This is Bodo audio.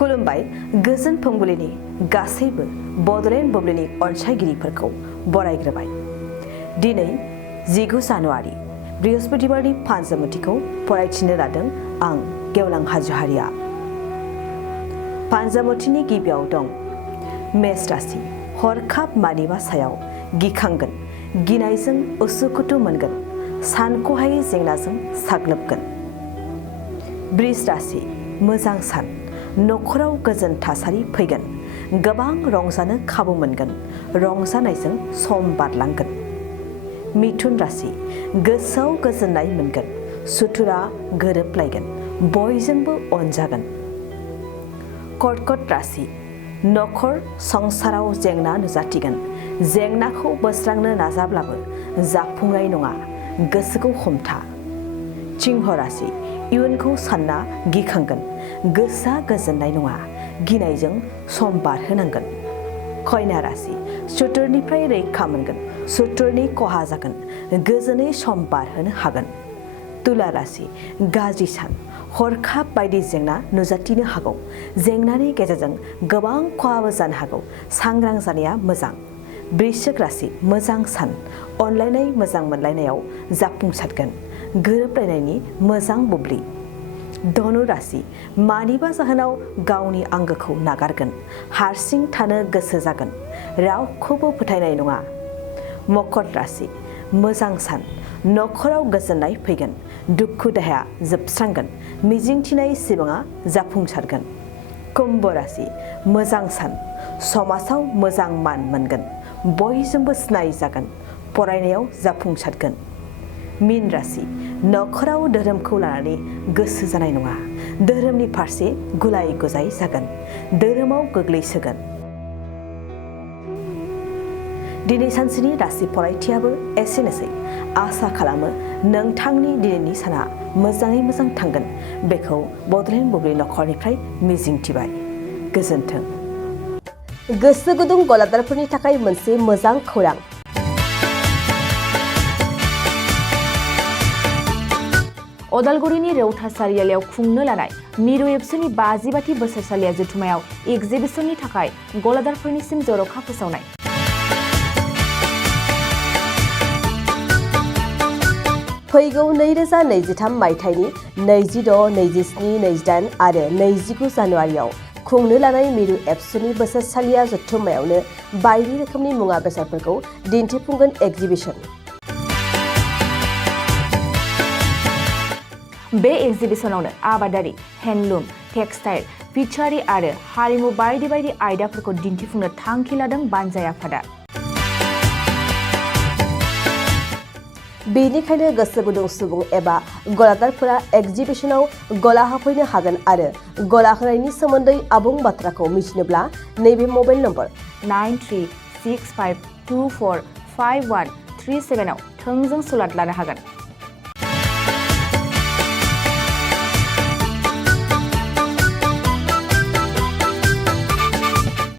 खुलुमबाय गोजोन फुंबिलिनि गासैबो बड'लेण्ड बुब्लिनि अनसायगिरिफोरखौ बरायग्रोबाय। दिनै 19 जानुवारि बृहस्पतिबारनि फान्जामुथिखौ फरायथिनो लादों आं गेवलां हाज'हारिया। फान्जामुथिनि गिबियाव दं मेष राशि। हरखाब मानिबा सायाव गिखांगोन, गिनायजों उसुखुथु मोनगोन, सानख'हायै जेंनाजों साग्लोबगोन। बृष राशि। मोजां सान, नखराव गोजोन थासारि फैगोन, गोबां रंजानो खाबु मोनगोन, रंजानायजों सम बारलांगोन। मिथुन राशि। गोसोआव गोजोननाय मोनगोन, सुथुरा गोरोबलायगोन, बयजोंबो अनजागोन। कर्कट राशि। नखर संसाराव जेंना नुजाथिगोन, जेंनाखौ बोस्रांनो नाजाब्लाबो जाफुंनाय नङा, गोसोखौ हमथा। सिंह राशि। इयुनखौ सानना गिखांगोन, गोसोआ गोजोननाय नङा, गिनायजों सम बारहोनांगोन। कन्या राशि। सुथुरनिफ्राय रैखा मोनगोन, सुथुरनि खहा जागोन, गोजोनै सम बारहोनो हागोन। तुला राशि। गाज्रि सान, हरखाब बायदि जेंना नुजाथिनो हागौ, जेंनानि गेजेरजों गोबां खहाबो जानो हागौ, सांग्रां जानाया मोजां। वृश्चिक राशि। मोजां सान, अनलायनाय मोजां मोनलायनायाव जाफुंसारगोन, गोरोबलायनायनि मोजां बुब्लि। धनु राशि। मानिबा जाहोनाव गावनि आंगोखौ नागारगोन, हारसिं थानो गोसो जागोन, रावखौबो फोथायनाय नङा। मकर राशि। मोजां सान, नखराव गोजोननाय फैगोन, दुखु दाहाया जोबस्रांगोन, मिजिंथिनाय सिमाङा जाफुंसारगोन। कुम्भ राशि। मोजां सान, समाजाव मोजां मान मोनगोन, बयजोंबो सिनाय जागोन, फरायनायाव जाफुंसारगोन। मीन राशि। नखराव धोरोमखौ लानानै गोसो जानाय नङा, धोरोमनि फारसे गुलाय गुजाय जागोन, धोरोमाव गोग्लैसोगोन। दिनै सानसेनि राशि फरायथियाबो एसेनोसै। आसा खालामो नोंथांनि दिनैनि साना मोजाङै मोजां थांगोन, बेखौ बड'लेण्ड बुब्लि नखरनिफ्राय मिजिंथिबाय। गोजोन्थों। गोसो गुदुं गलादारफोरनि थाखाय मोनसे मोजां खौरां। अदालगुरिनि रौता सारियालियाव खुंनो लानाय मिरु एबसुनि 50 बोसोरसालिया जथुमायाव एगजिबिसननि थाखाय गलादारफोरनिसिम जर'खा फोसावनाय। फैगौ 2023 मायथाइनि 26, 27, 28 आरो 29 जानुवारियाव खुंनो लानाय मिरु एबसुनि बोसोरसालिया जथुम्मायावनो बायदि रोखोमनि मुवा बेसादफोरखौ दिन्थिफुंगोन एगजिबिसन। बे एगजिबिसनावनो आबादारि, हेन्डलुम, टेक्सटाइल, फिचारि आरो हारिमु बायदि बायदि आयदाफोरखौ दिन्थिफुंनो थांखि लादों बानजाय आफादा। बेनिखायनो गोसो गुदुं सुबुं एबा गलादारफोरा एगजिबिसनाव गला होफैनो हागोन आरो गला होनायनि सोमोन्दै आबुं बाथ्राखौ मिथिनोब्ला नैबे मबाइल नम्बर 9365245137 आव थोंजों सुलाद लानो हागोन।